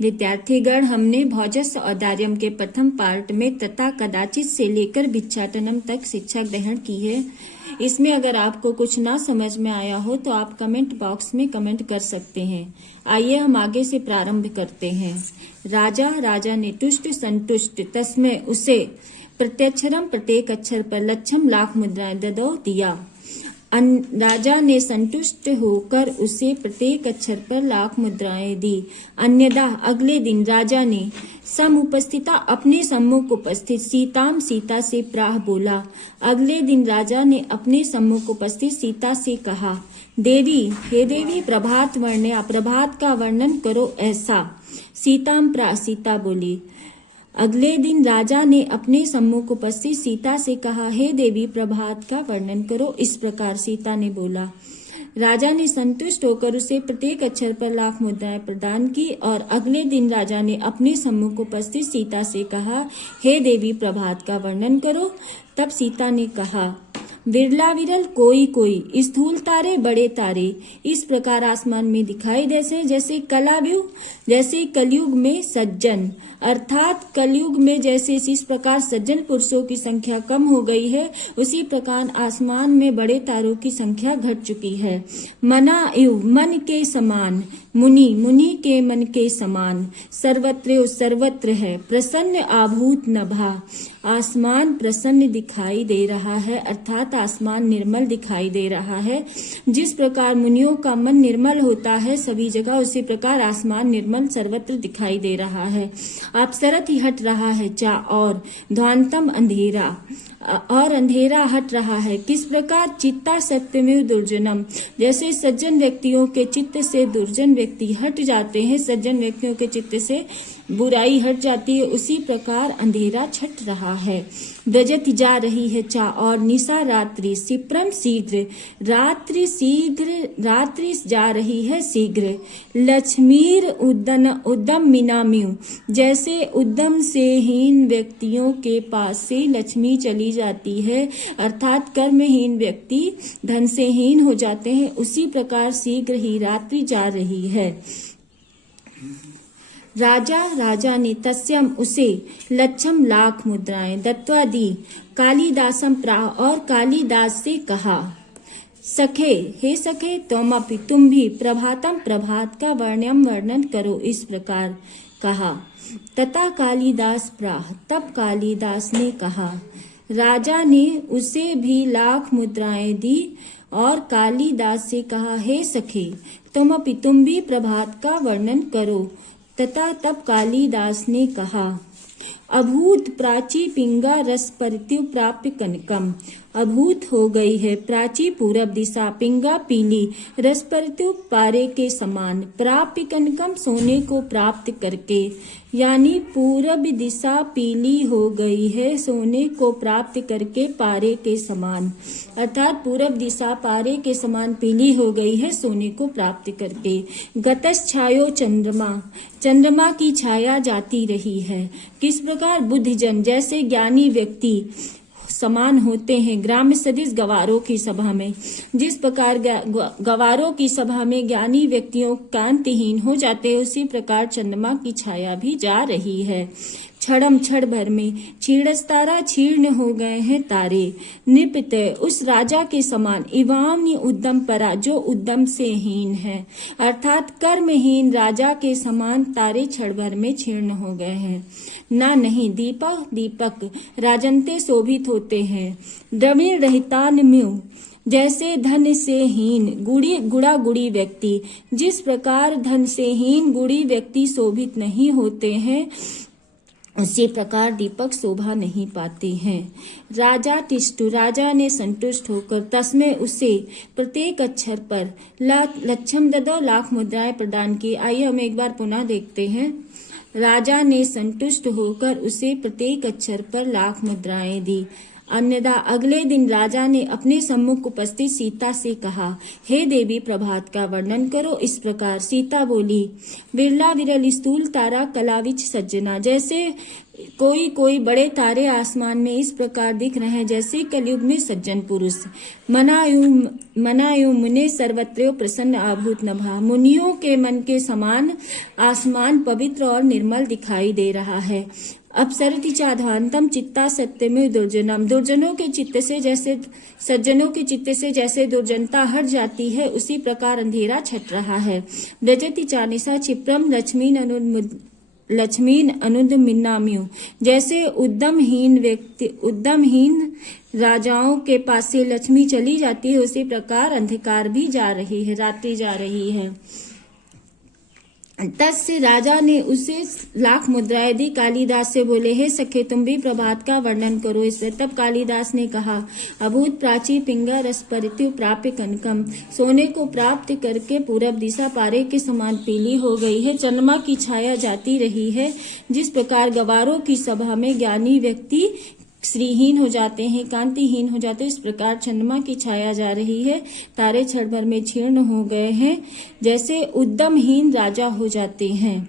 विद्यार्थीगण, हमने भौजस्य औदार्यम के प्रथम पार्ट में तथा कदाचित से लेकर भिक्षाटनम तक शिक्षा ग्रहण की है। इसमें अगर आपको कुछ ना समझ में आया हो तो आप कमेंट बॉक्स में कमेंट कर सकते हैं। आइए हम आगे से प्रारंभ करते हैं। राजा ने तुष्ट संतुष्ट तस्मै उसे प्रत्यक्षरम प्रत्येक अक्षर पर लक्षम लाख मुद्राएं ददो दिया। राजा ने संतुष्ट होकर उसे प्रत्येक अक्षर पर लाख मुद्राएं दी। अन्यथा अगले दिन राजा ने समुपस्थिता अपने सम्मुख उपस्थित सीताम सीता से प्राह बोला। अगले दिन राजा ने अपने सम्मुख उपस्थित सीता से कहा, देवी, हे देवी, प्रभात का वर्णन करो ऐसा। सीताम प्राह, सीता बोली। अगले दिन राजा ने अपने सम्मुख उपस्थित सीता से कहा, हे देवी, प्रभात का वर्णन करो इस प्रकार। सीता ने बोला। राजा ने संतुष्ट होकर उसे प्रत्येक अक्षर पर लाख मुद्राएं प्रदान की और अगले दिन राजा ने अपने सम्मुख उपस्थित सीता से कहा, हे देवी, प्रभात का वर्णन करो। तब सीता ने कहा, विरला विरल कोई कोई, स्थूल तारे बड़े तारे इस प्रकार आसमान में दिखाई जैसे कलाव्यूह, जैसे कलयुग में सज्जन, अर्थात कलयुग में जैसे इस प्रकार सज्जन पुरुषों की संख्या कम हो गई है, उसी प्रकार आसमान में बड़े तारों की संख्या घट चुकी है। मना इव, मन के समान, मुनि के मन के समान, सर्वत्र है, प्रसन्न आभूत नभा, आसमान प्रसन्न दिखाई दे रहा है, अर्थात आसमान निर्मल दिखाई दे रहा है। जिस प्रकार मुनियों का मन निर्मल होता है सभी जगह, उसी प्रकार आसमान निर्मल सर्वत्र दिखाई दे रहा है। अपसरत ही हट रहा है चा, और ध्वांतम अंधेरा, और अंधेरा हट रहा है। किस प्रकार? चित्ता सत्यमेव दुर्जनम, जैसे सज्जन व्यक्तियों के चित्त से दुर्जन व्यक्ति हट जाते हैं, सज्जन व्यक्तियों के चित्त से बुराई हट जाती है, उसी प्रकार अंधेरा छट रहा है। ब्रजत जा रही है चा, और निशा रात्रि, सिप्रम शीघ्र, रात्रि जा रही है शीघ्र। लक्ष्मीर उद्दम मिनाम्यु, जैसे उद्दम से हीन व्यक्तियों के पास से लक्ष्मी चली जाती है, अर्थात कर्महीन व्यक्ति धन से हीन हो जाते हैं, उसी प्रकार शीघ्र ही रात्रि जा रही है। राजा ने तस्यम उसे लक्षम लाख मुद्राएं दत्वा दी। कालिदासम प्राह, और कालिदास से कहा, सखे, हे सखे, तुमअपि, तुम भी, प्रभातम, प्रभात का वर्णन करो इस प्रकार कहा। तथा कालिदास प्राह, तब कालिदास ने कहा। राजा ने उसे भी लाख मुद्राएं दी और कालिदास से कहा, हे सखे, तुमअपि, तुम भी प्रभात का वर्णन करो। तथा तब कालिदास ने कहा, अभूत प्राची पिंगा रस परित्यु प्राप्य कनकम, अभूत हो गई है प्राची पूरब दिशा, पिंगा पीली, रस परित्यु पारे के समान, प्राप्य कनकम सोने को प्राप्त करके, यानी पूरब दिशा पीली हो गई है सोने को प्राप्त करके पारे के समान, अर्थात पूरब दिशा पारे के समान पीली हो गई है सोने को प्राप्त करके। गतस छायो चंद्रमा, चंद्रमा की छाया जाती रही है। किस प्रकार? बुद्धिजन, जैसे ज्ञानी व्यक्ति समान होते हैं ग्राम्य सदिश गवारों की सभा में, जिस प्रकार गवारों की सभा में ज्ञानी व्यक्तियों कांतिहीन हो जाते हैं, उसी प्रकार चंद्रमा की छाया भी जा रही है। क्षण भर में क्षीणस्तारा, क्षीर्ण हो गए हैं तारे। निपित, उस राजा के समान, इवाम्य उद्दम परा, जो उद्दम से हीन है, अर्थात कर्महीन राजा के समान तारे क्षण भर में क्षीर्ण हो गए हैं। ना नहीं, दीपक राजन्ते शोभित होते हैं। द्रविण रहितान म्यु, जैसे धन से हीन गुड़ी व्यक्ति, जिस प्रकार धन से हीन गुड़ी व्यक्ति शोभित नहीं होते हैं, उसी प्रकार दीपक शोभा नहीं पाते हैं। राजा तिष्ठु, राजा ने संतुष्ट होकर तस्मै उसे प्रत्येक अक्षर पर लक्षम ददो, लाख मुद्राएं प्रदान की। आइए हम एक बार पुनः देखते हैं। राजा ने संतुष्ट होकर उसे प्रत्येक अक्षर पर लाख मुद्राएं दी। अन्यथा अगले दिन राजा ने अपने सम्मुख उपस्थित सीता से कहा, हे देवी, प्रभात का वर्णन करो। इस प्रकार सीता बोली, बिरला विरल स्थूल तारा कलाविच सज्जना। जैसे कोई बड़े तारे आसमान में इस प्रकार दिख रहे हैं जैसे कलयुग में सज्जन पुरुष। मनायु मुने सर्वत्र प्रसन्न आभूत नभा। मुनियों के मन के समान आसमान पवित्र और निर्मल दिखाई दे रहा है। अपसरति चाधांतम चित्ता सत्य में दुर्जनम। दुर्जनों के चित्त से जैसे सज्जनों के चित्त से जैसे दुर्जनता हट जाती है, उसी प्रकार अंधेरा छट रहा है। ब्रजति चानिसा क्षिप्रम लक्ष्मीन अनुद मिन्नाम्यु। जैसे उद्यमहीन राजाओं के पास से लक्ष्मी चली जाती है, उसी प्रकार अंधकार भी जा रही है, रात्रि जा रही है। तस्य राजा ने उसे लाख मुद्राएं दी। कालिदास से बोले, हे सखे, तुम भी प्रभात का वर्णन करो। इससे तब कालिदास ने कहा, अभूत प्राची पिंगा रस परित्यु प्राप्य कनकम। सोने को प्राप्त करके पूरब दिशा पारे के समान पीली हो गई है। चंद्रमा की छाया जाती रही है। जिस प्रकार गवारों की सभा में ज्ञानी व्यक्ति श्रीहीन हो जाते हैं, कांतिहीन हो जाते हैं, इस प्रकार चंद्रमा की छाया जा रही है। तारे क्षण भर में क्षीर्ण हो गए हैं, जैसे उद्यमहीन राजा हो जाते हैं।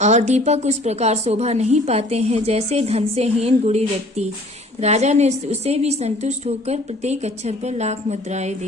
और दीपक उस प्रकार शोभा नहीं पाते हैं जैसे धन से हीन गुणी व्यक्ति। राजा ने उसे भी संतुष्ट होकर प्रत्येक अक्षर पर लाख मुद्राएं दे